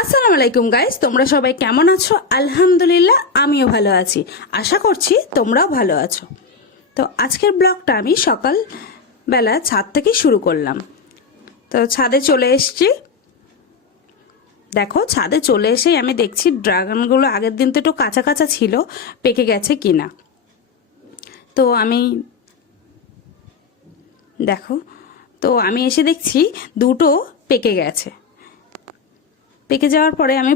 আসসালামু আলাইকুম গাইস, তোমরা সবাই কেমন আছো? আলহামদুলিল্লাহ আমিও ভালো আছি। আশা করছি তোমরাও ভালো আছো। তো আজকের ব্লগটা আমি সকাল বেলা ছাদ থেকে শুরু করলাম। তো ছাদে চলে এসেছি। দেখো, ছাদে চলে এসেই আমি দেখছি ড্রাগনগুলো আগের দিন তো একটু কাঁচা কাঁচা ছিল, পেকে গেছে কিনা। তো আমি এসে দেখছি দুটো পেকে গেছে। পেকে যাওয়ার পরে আমি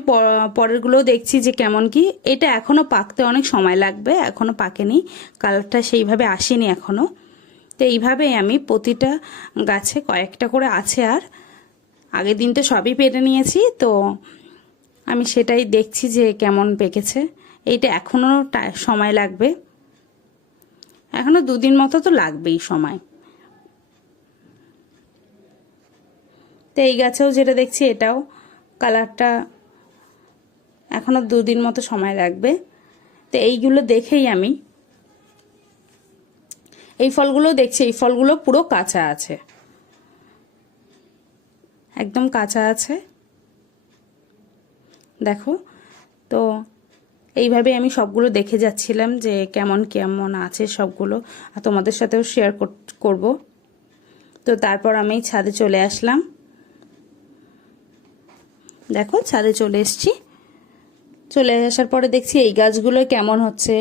পরেরগুলো দেখছি যে কেমন কি। এটা এখনও পাকতে অনেক সময় লাগবে, এখনও পাকেনি, কালারটা সেইভাবে আসেনি এখনও। তো এইভাবেই আমি প্রতিটা গাছে কয়েকটা করে আছে, আর আগের দিন তো সবই পেরে নিয়েছি। তো আমি সেটাই দেখছি যে কেমন পেকেছে। এইটা এখনও সময় লাগবে, এখনও 2 দিন মতো তো লাগবেই সময়। তো এই গাছেও যেটা দেখছি এটাও কালারটা এখনও 2 দিন মতো সময় লাগবে। তো এইগুলো দেখেই আমি এই ফলগুলো দেখছি, এই ফলগুলো পুরো কাঁচা আছে, একদম কাঁচা আছে। দেখো, তো এইভাবে আমি সবগুলো দেখে যাচ্ছিলাম যে কেমন কেমন আছে সবগুলো, আর তোমাদের সাথেও শেয়ার করব। তো তারপর আমি ছাদে চলে আসলাম। দেখো, ছাদে চলে এসেছি। চলে আসার পরে দেখছি এই গাছগুলো কেমন হচ্ছে,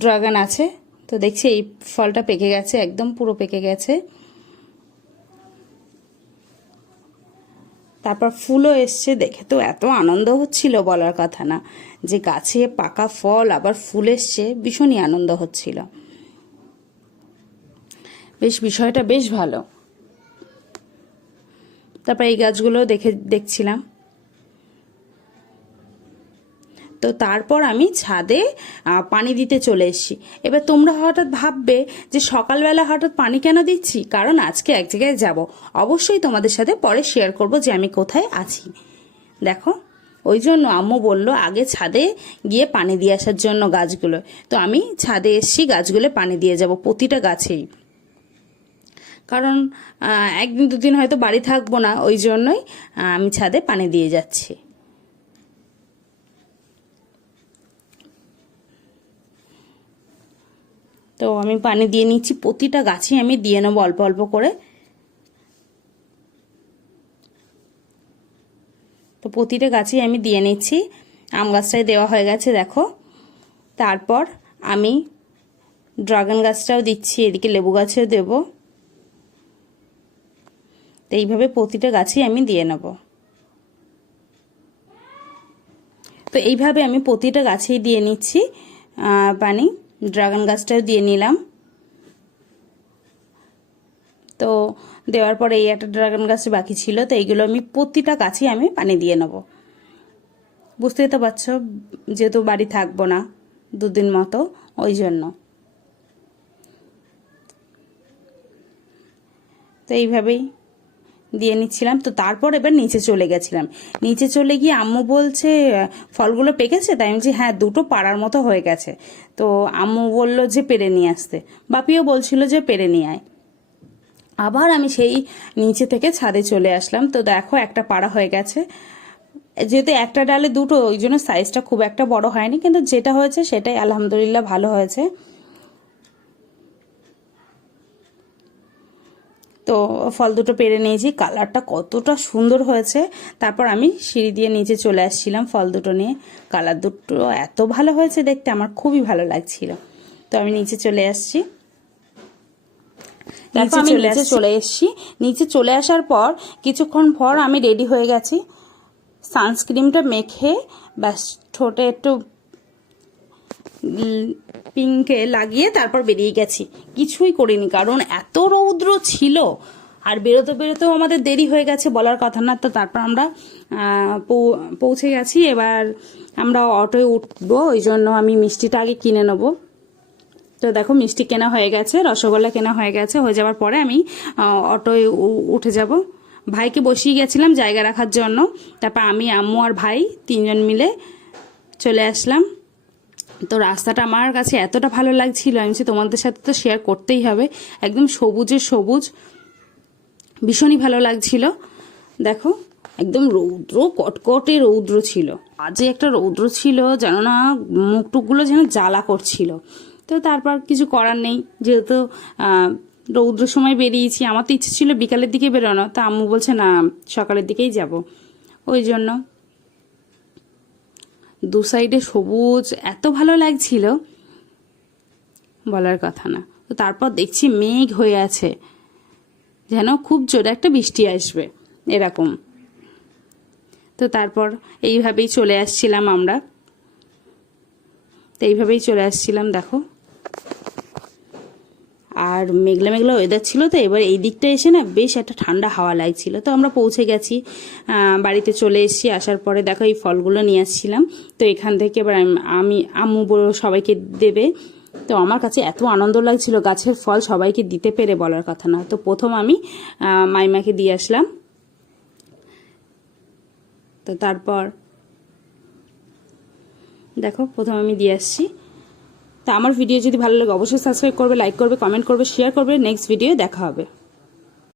ড্রাগন আছে। তো দেখছি এই ফলটা পেকে গেছে, একদম পুরো পেকে গেছে। তারপর ফুলও এসছে, দেখে তো এত আনন্দ হচ্ছিল বলার কথা না, যে গাছে পাকা ফল আবার ফুল এসছে, ভীষণই আনন্দ হচ্ছিল। বিষয়টা বেশ ভালো। তারপর এই গাছগুলো দেখছিলাম। তো তারপর আমি ছাদে পানি দিতে চলে এসেছি। এবার তোমরা হঠাৎ ভাববে যে সকালবেলা হঠাৎ পানি কেন দিচ্ছি, কারণ আজকে এক জায়গায় যাব। অবশ্যই তোমাদের সাথে পরে শেয়ার করব যে আমি কোথায় আছি। দেখো, ওই জন্য আম্মু বলল আগে ছাদে গিয়ে পানি দিয়ে আসার জন্য গাছগুলো। তো আমি ছাদে এসেছি, গাছগুলো পানি দিয়ে যাব প্রতিটা গাছেই, কারণ 1-2 দিন হয়তো বাড়ি থাকবো না, ওই জন্যই আমি ছাদে পানি দিয়ে যাচ্ছি। তো আমি পানি দিয়ে নিচ্ছি, প্রতিটা গাছেই আমি দিয়ে নেবো অল্প অল্প করে। তো প্রতিটা গাছেই আমি দিয়ে নিচ্ছি। আম গাছটাই দেওয়া হয়ে গেছে দেখো। তারপর আমি ড্রাগন গাছটাও দিচ্ছি, এদিকে লেবু গাছেও দেব। তো এইভাবে প্রতিটা গাছেই আমি দিয়ে নেব। তো এইভাবে আমি প্রতিটা গাছেই দিয়ে নিচ্ছি পানি। ড্রাগন গাছটাও দিয়ে নিলাম। তো দেওয়ার পরে এই একটা ড্রাগন গাছ বাকি ছিল, তো এইগুলো আমি প্রতিটা গাছেই আমি পানি দিয়ে নেব। বুঝতেই তো পারছো, যেহেতু বাড়ি থাকবো না 2 দিন মতো, ওই জন্য। তো এইভাবেই দিয়ে নিচ্ছিলাম। তো তারপর এবার নিচে চলে গেছিলাম। নিচে চলে গিয়ে আম্মু বলছে ফলগুলো পেকেছে, তাই আমি বলছি হ্যাঁ, 2টো পাড়ার মতো হয়ে গেছে। তো আম্মু বলল যে পেরে নিয়ে আসতে, বাপিও বলছিল যে পেরে নিয়ে আয়। আবার আমি সেই নিচে থেকে ছাদে চলে আসলাম। তো দেখো, একটা পাড়া হয়ে গেছে। যেহেতু একটা ডালে 2টো, ওই জন্য সাইজটা খুব একটা বড় হয়নি, কিন্তু যেটা হয়েছে সেটাই আলহামদুলিল্লাহ ভালো হয়েছে। তো ফল 2টো পেরে নিয়েছি, কালারটা কতটা সুন্দর হয়েছে। তারপর আমি সিঁড়ি দিয়ে নিচে চলে আসছিলাম ফল 2টো নিয়ে। কালার 2টো এত ভালো হয়েছে দেখতে, আমার খুবই ভালো লাগছিল। তো আমি নিচে চলে আসছি। দেখো, আমি নিচে চলে এসেছি। নিচে চলে আসার পর কিছুক্ষণ পর আমি রেডি হয়ে গেছি। সানস্ক্রিনটা মেখে ব্যাস ঠোঁটে একটু পিঙ্কে লাগিয়ে তারপর বেরিয়ে গেছি। কিছুই করিনি, কারণ এত রৌদ্র ছিল, আর বেরোতেও আমাদের দেরি হয়ে গেছে বলার কথা না। তো তারপর আমরা পৌঁছে গেছি। এবার আমরা অটোয় উঠবো, ওই জন্য আমি মিষ্টিটা আগে কিনে নেবো। তো দেখো, মিষ্টি কেনা হয়ে গেছে, রসগোল্লা কেনা হয়ে গেছে। হয়ে যাওয়ার পরে আমি অটোয় উঠে যাব। ভাইকে বসিয়ে গেছিলাম জায়গা রাখার জন্য। তারপর আমি, আম্মু আর ভাই 3 জন মিলে চলে আসলাম। তো রাস্তাটা আমার কাছে এতটা ভালো লাগছিল, আমি তোমাদের সাথে তো শেয়ার করতেই হবে। একদম সবুজে সবুজ, ভীষণই ভালো লাগছিল। দেখো, একদম রৌদ্র, কটকটে রৌদ্র ছিল, আজে একটা রৌদ্র ছিল, যেন না মুখ টুকগুলো যেন জ্বালা করছিল। তো তারপর কিছু করার নেই, যেহেতু রৌদ্র সময় বেরিয়েছি, আমার তো ইচ্ছে ছিল বিকালের দিকে বেরোনো, তা আম্মু বলছে না সকালের দিকেই যাব। ওই জন্য দু সাইডে সবুজ, এত ভালো লাগছিল বলার কথা না। তো তারপর দেখছি মেঘ হয়ে আছে, যেন খুব জোরে একটা বৃষ্টি আসবে এরকম। তো তারপর এইভাবেই চলে আসছিলাম আমরা, তো এইভাবেই চলে আসছিলাম দেখো। আর মেঘলা মেঘলা ওয়েদার ছিল, তো এবার এই দিকটা এসে না বেশ একটা ঠান্ডা হাওয়া লাগছিল। তো আমরা পৌঁছে গেছি, বাড়িতে চলে এসেছি। আসার পরে দেখো এই ফলগুলো নিয়ে আসছিলাম। তো এখান থেকে এবার আমি আম্মু বলে সবাইকে দেবে। তো আমার কাছে এত আনন্দ লাগছিল গাছের ফল সবাইকে দিতে পেরে বলার কথা না। তো প্রথম আমি মাইমাকে দিয়ে আসলাম। তো তারপর দেখো প্রথম আমি দিয়ে আসছি। তা আমার ভিডিও যদি ভালো লাগে অবশ্যই সাবস্ক্রাইব করবে, লাইক করবে, কমেন্ট করবে, শেয়ার করবে। নেক্সট ভিডিও দেখা হবে।